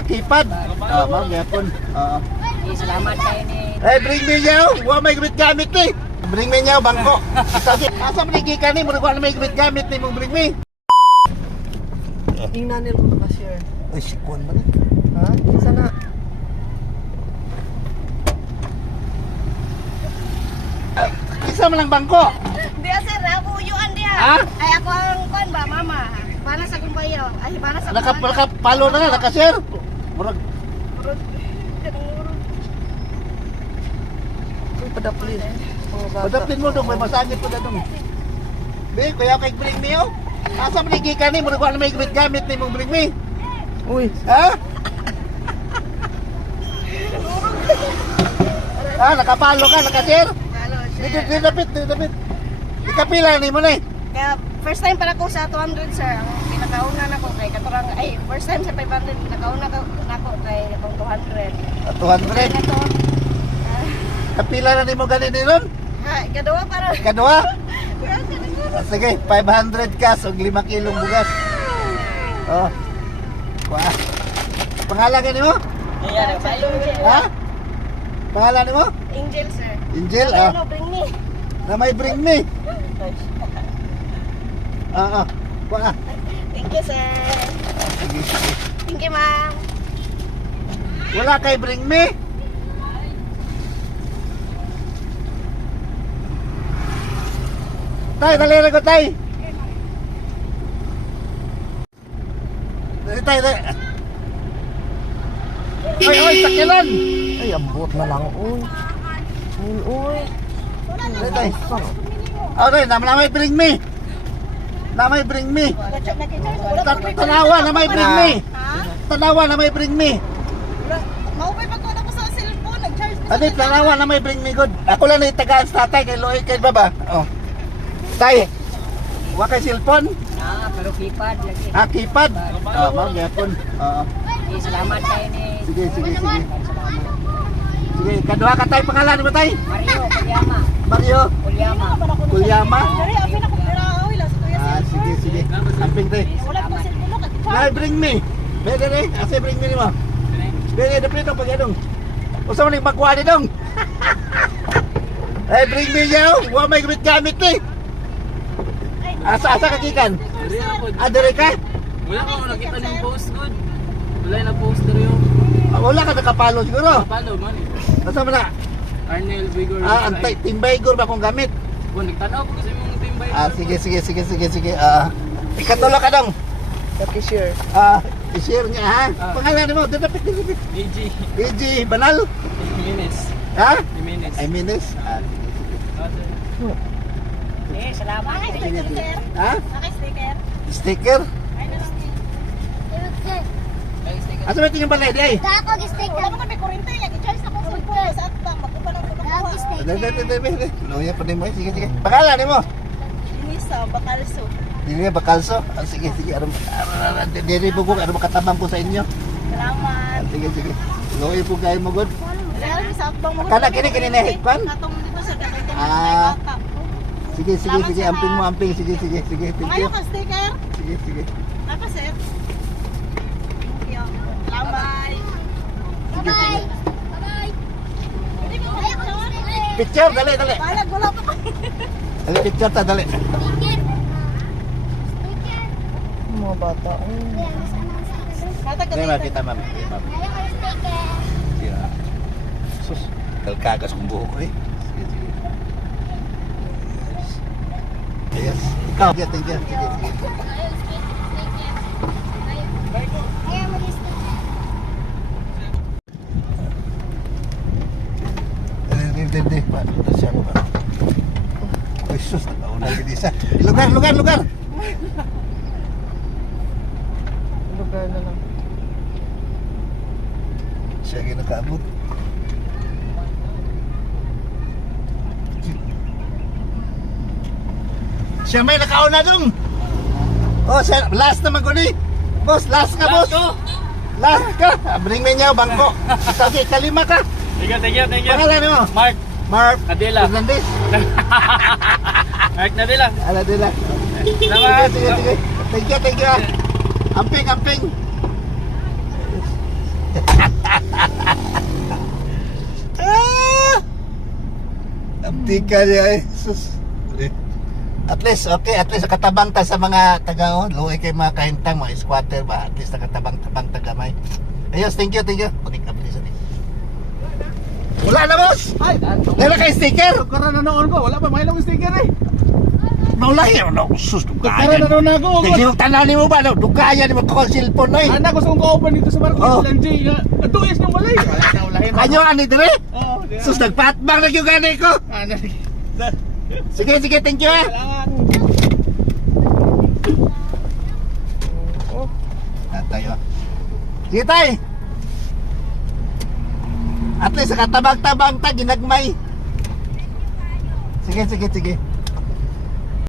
Kipad. Ma'am, yapon. Oo. Salamat kayo ni... Bring me nyaw. Wa may gamit ni. Bring me nyaw, bangko. Asa manigi ka ni? Murag wala may gamit ni mong bring me. Yung nanil mo ba, sir? Ay, sikon man eh. Ha? Sana. Isa man lang bangko. Dia sir, ako uyuan dia. Ha? Ay ako ang kwan ba, mama. Bana sa kumbayo. Ay bana sa Nakapalo na, nakashare. Murag Uy, padaplin. Mga bata. Padaplin mo dong, may masagit po na dong. Be, kuya kay bring me oh. Asa manigi ka ni? Murag wala may gamit ni mong bring me. Uy. Ha? Nakapalo ka, nakashare. Didapit. Ikapila ni mo na eh. Kaya first time pala ko sa 200 sir. Ang pinakauna na ko kay katurang ay first time sa 500 pinakauna na ko kay itong 200. 200. Na to. Kapila na ni mo ganin ni ron? Kadua para. Kadua? Sige, 500 cash og 5 kilong bugas. Oh. Kuha. Pangalan ni mo? Ha? Pangalan ni mo? Angel sir. Angel, Ano bring me? Na may bring me. Kuha. Thank you sir. Sige. Thank you ma'am. Wala kay bring me. Tay, dali ko tay. Dali tay. Oy, sakilan. Ay, ambot na lang. Uy. Uy. Dali tay. Okay, namay bring me. Namay bring me. Tanawa na may bring me. Tanawa na may bring me. Maupay pa ko na ko sa cellphone, nag-charge pa. Adi, tanawa na may bring me good. Ako lang na itagaan sa tatay kay Loy kay baba. Oh. Tay. Wa kay cellphone? Pero kipad lagi. Kipad. Ma'am, yapon. Oo. Salamat kayo ni Sige. Sige, kadua ka tay pangalan mo tay? Mario Kulyama. Mario Kulyama. Kulyama. Dari abi na ko pera oy la sa tuya. Sige. Amping tay. Wala ko cellphone ka. Nay bring me. Bede ni, asa bring me ni mo. Bede dapat dong pagadong. Usa man ni magkuha ni dong. Bring me yaw. Wa may gamit ni. Asa kagikan? Dere ka? Wala ka mo nakita ng post good. Wala na post dere yo. Wala ka nakapalo siguro. Follow man eh. Asa man na? Arnel Vigor. Antay timbay gor ba kung gamit? Kung nagtanaw ko kasi mong timbay. Sige. Ikatulo ka dong. Sa cashier. I-share niya ha. Pangalan mo, dapat. AG EG Banal. Jimenez. Ha? Jimenez. Ay minus. Salamat. Sticker. Ha? Naka-sticker. Sticker? Ay na sticker. Asa ba tingin balay di ay? Ako sticker. Wala mo kami kurente ya, i-charge na ko sa phone sa atang magkupa ng kuha. Dali. Loya pa din mo. Sige. Pangalan mo? Ini sa Bakalso. Dili Bakalso. Sige. Dili po ko ano makatabang ko sa inyo. Salamat. Sige. Loya po kayo mo god. Salamat sa atbang mo. Kana kini na hikpan? Katong dito sa katong Ah. Sige. Amping mo. Sige. Thank Ngayon you. ka sticker. Sige. Napa sir? Thank you. Salamat. Sige. Hindi mo kaya Picture, dali. Balag wala pa ko. Dali picture ta, dali. Mga bata. Dali makita ma'am. Sus, kalkagas kong buhok eh. Sige. Yes. Ikaw. Thank you. Sige. Hindi. Paano siya ba? Uy, sus. Nauna gini sa. Lugar. Lugar na lang. Siya ginakaabot. Siya may nakauna dong. Siya, last naman ko ni. Boss, last ka, boss. Last ka. Bring me niya, bangko. Sige, kalima ka. Thank you. Pangalan mo? Mark Nadela. Fernandez. Mark Nadela. Aladila. Salamat. Sige. Thank you. Amping. sticker niya eh. Sus. At least, okay, at least nakatabang ta sa mga taga, luwi kay mga kahintang, mga squatter ba, at least nakatabang-tabang tagamay. Ayos, thank you. Kunik ka, bilisan eh. Wala na, boss! Ay, Wala kay sticker! karan na noon ko. Wala pa may lang sticker eh. Maulay, ano, sus, Karan na dugayan. noon ako. Tingin tanani mo ba, no? Dugayan ni mo ko ang cellphone na eh. Anak, gusto kong ka-open dito sa barko. Oh. Lang, Jay. Yes nang walay. Wala na ulahin. Anyo, ani dire? Oo. Sus, nagpatbang na yung ganay ko. Ano? Sige, thank you eh. Salamat. Tayo. Sige tay. At least nakatabang-tabang ta ginagmay. Sige.